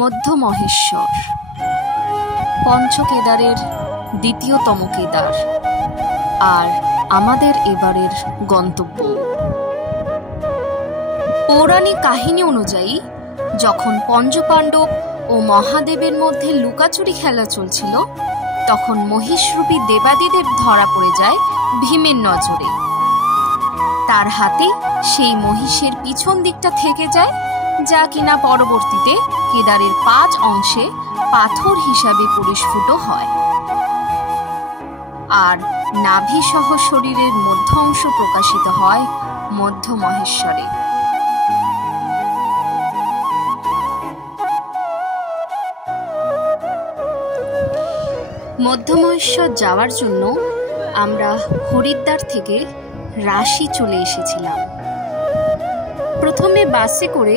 মধ্য মহেশ্বর, পঞ্চকেদারের দ্বিতীয়তম কেদার, আর আমাদের এবারের গন্তব্য। পৌরাণিক কাহিনী অনুযায়ী যখন পঞ্চপাণ্ডব ও মহাদেবের মধ্যে লুকাচুরি খেলা চলছিল, তখন মহিষরূপী দেবাদিদেব ধরা পড়ে যায় ভীমের নজরে। তার হাতে সেই মহিষের পিছন দিকটা থেকে যায়, যা কিনা পরবর্তীতে কেদারের 5 অংশে পাথর হিসাবে পরিস্ফুট হয়, আর নাভি সহ শরীরের মধ্য অংশ প্রকাশিত হয় মধ্য মহেশ্বরে। মধ্য মহেশ্বর যাওয়ার জন্য আমরা হরিদ্বার থেকে রাশি চলে এসেছিলাম। প্রথমে বাসে করে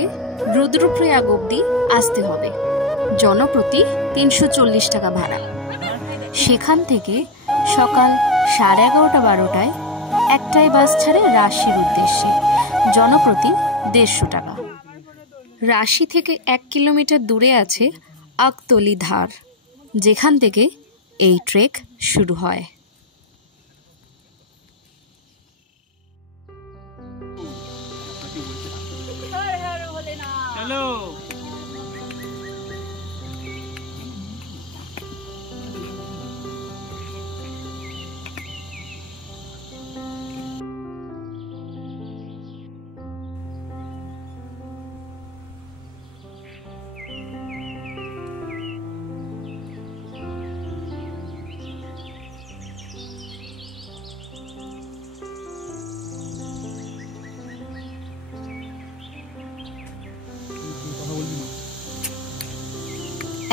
রুদ্রপ্রয়াগ অবধি আসতে হবে, জনপ্রতি 340 টাকা ভাড়া। সেখান থেকে সকাল 11:30-12টায় একটাই বাস ছাড়ে রাশির উদ্দেশ্যে, জনপ্রতি 150 টাকা। রাশি থেকে 1 কিলোমিটার দূরে আছে আকতলি ধার, যেখান থেকে এই ট্রেক শুরু হয়।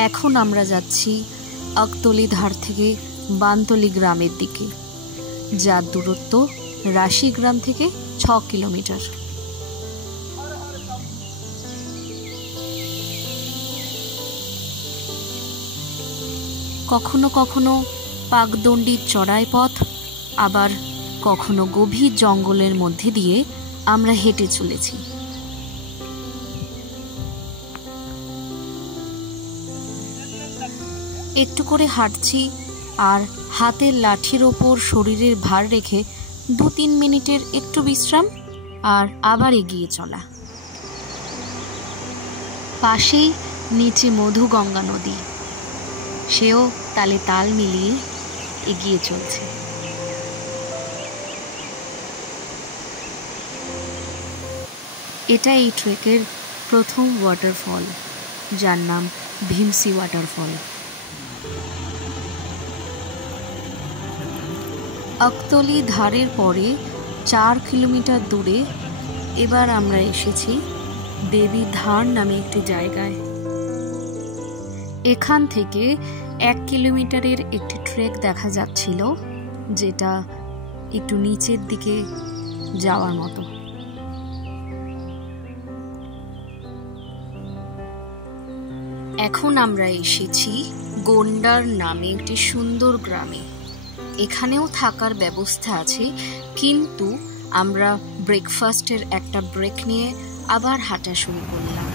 এখন আমরা যাচ্ছি আকতলি ধার থেকে বানতলি গ্রামের দিকে, যার দূরত্ব রাশি গ্রাম থেকে 6 কিলোমিটার। কখনো কখনো পাকদণ্ডী চড়াই পথ, আবার কখনো গভীর জঙ্গলের মধ্যে দিয়ে আমরা হেঁটে চলেছি। একটু করে হাঁটছি, আর হাতের লাঠির ওপর শরীরের ভার রেখে 2-3 মিনিটের একটু বিশ্রাম, আর আবার এগিয়ে চলা। পাশেই নিচে মধুগঙ্গা নদী, সেও তালে তাল মিলিয়ে এগিয়ে চলছে। এটা এই ট্রেকের প্রথম ওয়াটারফল, যার নাম ভীমসি ওয়াটারফল। আকতলি ধারের পরে 4 কিলোমিটার দূরে এবার আমরা এসেছি দেবী ধার নামে একটি জায়গায়। এখান থেকে 1 কিলোমিটারের একটি ট্রেক দেখা যাচ্ছিল, যেটা একটু নিচের দিকে যাওয়ার মতো। এখন আমরা এসেছি গোন্ডার নামে একটি সুন্দর গ্রামে। এখানেও থাকার ব্যবস্থা আছে, কিন্তু আমরা ব্রেকফাস্টের একটা ব্রেক নিয়ে আবার হাঁটা শুরু করলাম।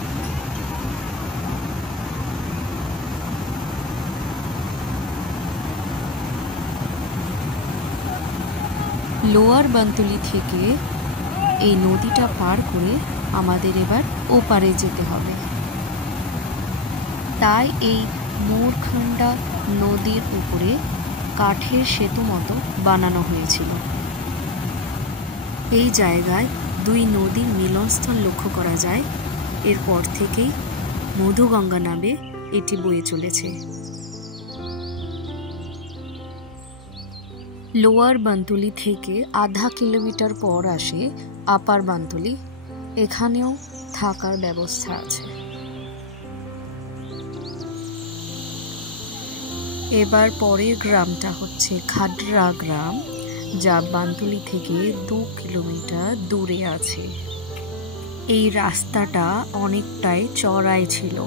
লোয়ার বানতলি থেকে এই নদীটা পার করে আমাদের এবার ওপারে যেতে হবে। তাই এই মোরখান্ডা নদীর উপরে কাঠের সেতু মতো বানানো হয়েছিল। এই জায়গায় 2 নদীর মিলনস্থল লক্ষ্য করা যায়। এরপর থেকেই মধুগঙ্গা নামে এটি বয়ে চলেছে। লোয়ার বানতলি থেকে আধা কিলোমিটার পর আসে আপার বানতলি। এখানেও থাকার ব্যবস্থা আছে। এবার পরের গ্রামটা হচ্ছে খাডরা গ্রাম, যা বানতলি থেকে 2 কিলোমিটার দূরে আছে। এই রাস্তাটা অনেকটাই চড়াই ছিল।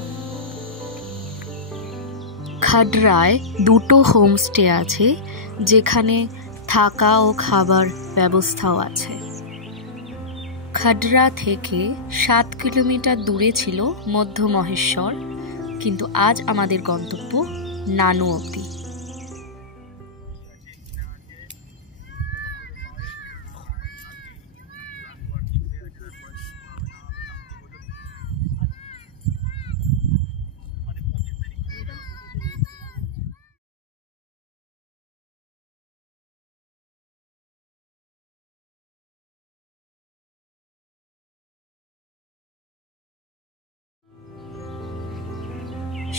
খাডরায় 2টো হোমস্টে আছে, যেখানে থাকা ও খাবার ব্যবস্থাও আছে। খাডরা থেকে 7 কিলোমিটার দূরে ছিল মধ্য মহেশ্বর, কিন্তু আজ আমাদের গন্তব্য নানু অবধি।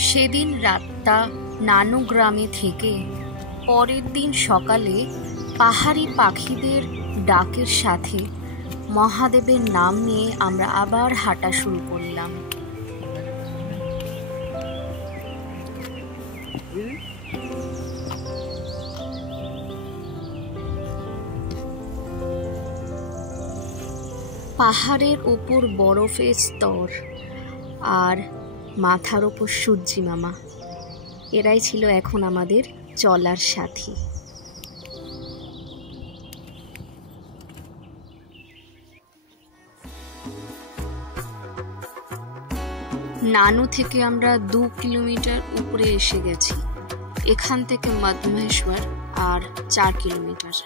সেদিন রাতটা নানু গ্রামে থেকে পরের দিন সকালে পাহাড়ি পাখিদের ডাকের সাথে মহাদেবের নাম নিয়ে আমরা আবার হাঁটা শুরু করলাম। পাহাড়ের উপর বরফের স্তর আর মাথার ওপর সূর্যি মামা, এরাই ছিল এখন আমাদের চলার সাথী। নানু থেকে আমরা 2 কিলোমিটার উপরে এসে গেছি। এখান থেকে মদমহেশ্বর আর 4 কিলোমিটার।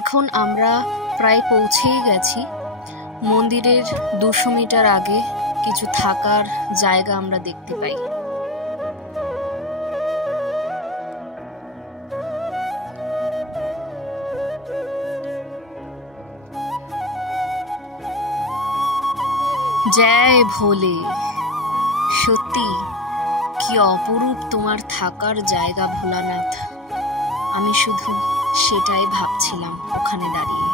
এখন আমরা প্রায় পৌঁছেই গেছি। মন্দিরের 200 মিটার আগে কিছু থাকার জায়গা আমরা দেখতে পাই। জয় ভোলে। সত্যি কি অপরূপ তোমার থাকার জায়গা ভোলানাথ। আমি শুধু সেটাই ভাবছিলাম ওখানে দাঁড়িয়ে।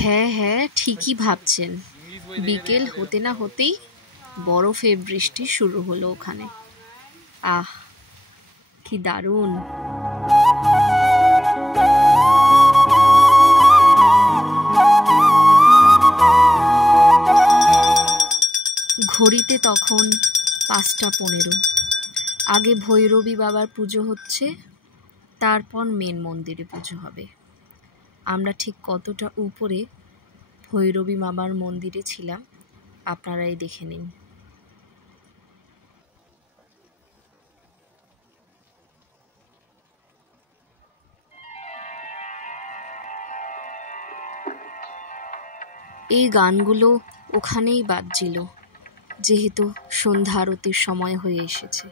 হ্যাঁ হ্যাঁ, ঠিকই ভাবছেন। বিকেল হতে না হতেই বরফে বৃষ্টি শুরু হলো ওখানে। আহ, কি দারুণ। ঘড়িতে তখন 5:15। আগে ভৈরবী বাবার পুজো হচ্ছে, তারপর মেন মন্দিরে পুজো হবে। আমরা ঠিক কতটা উপরে ভৈরবী মামার মন্দিরে ছিলাম আপনারাই দেখে নিন। এই গানগুলো ওখানেই বাজছিল, যেহেতু সন্ধ্যা আরতির সময় হয়ে এসেছে।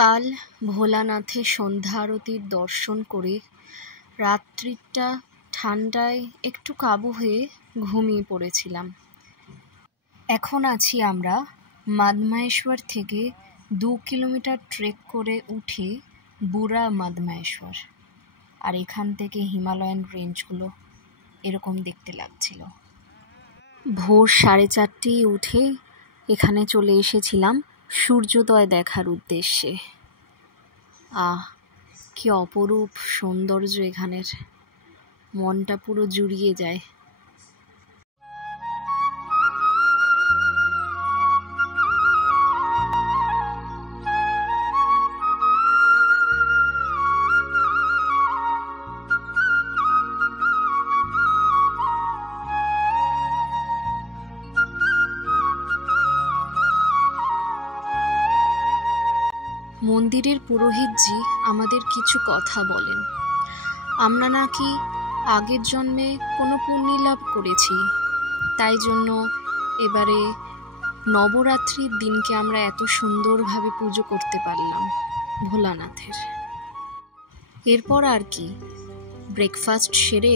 কাল ভোলানাথের সন্ধ্যা আরতির দর্শন করে রাত্রিটা ঠান্ডায় একটু কাবু হয়ে ঘুমিয়ে পড়েছিলাম। এখন আছি আমরা মদমহেশ্বর থেকে 2 কিলোমিটার ট্রেক করে উঠে বুড়া মদমহেশ্বর। আর এখান থেকে হিমালয়ান রেঞ্জগুলো এরকম দেখতে লাগছিল। ভোর 4:30 উঠে এখানে চলে এসেছিলাম সূর্যোদয় দেখার উদ্দেশ্যে। কি অপরূপ সৌন্দর্য এখানের, মনটা পুরো জুড়িয়ে যায়। মন্দিরের পুরোহিতজি আমাদের কিছু কথা বলেন। আমরা নাকি আগের জন্মে কোনো পুণ্যি লাভ করেছি, তাই জন্য এবারে নবরাত্রির দিনকে আমরা এত সুন্দরভাবে পুজো করতে পারলাম ভোলানাথের। এরপর আর কি, ব্রেকফাস্ট সেরে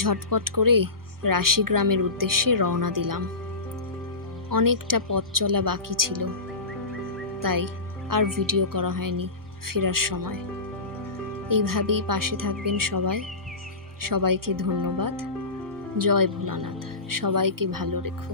ঝটপট করে রাশি গ্রামের উদ্দেশ্যে রওনা দিলাম। অনেকটা পথ চলা বাকি ছিল, তাই আর ভিডিও করা হয়নি ফেরার সময়। এইভাবেই পাশে থাকবেন সবাই। সবাইকে ধন্যবাদ। জয় ভোলানাথ। সবাইকে ভালো রেখো।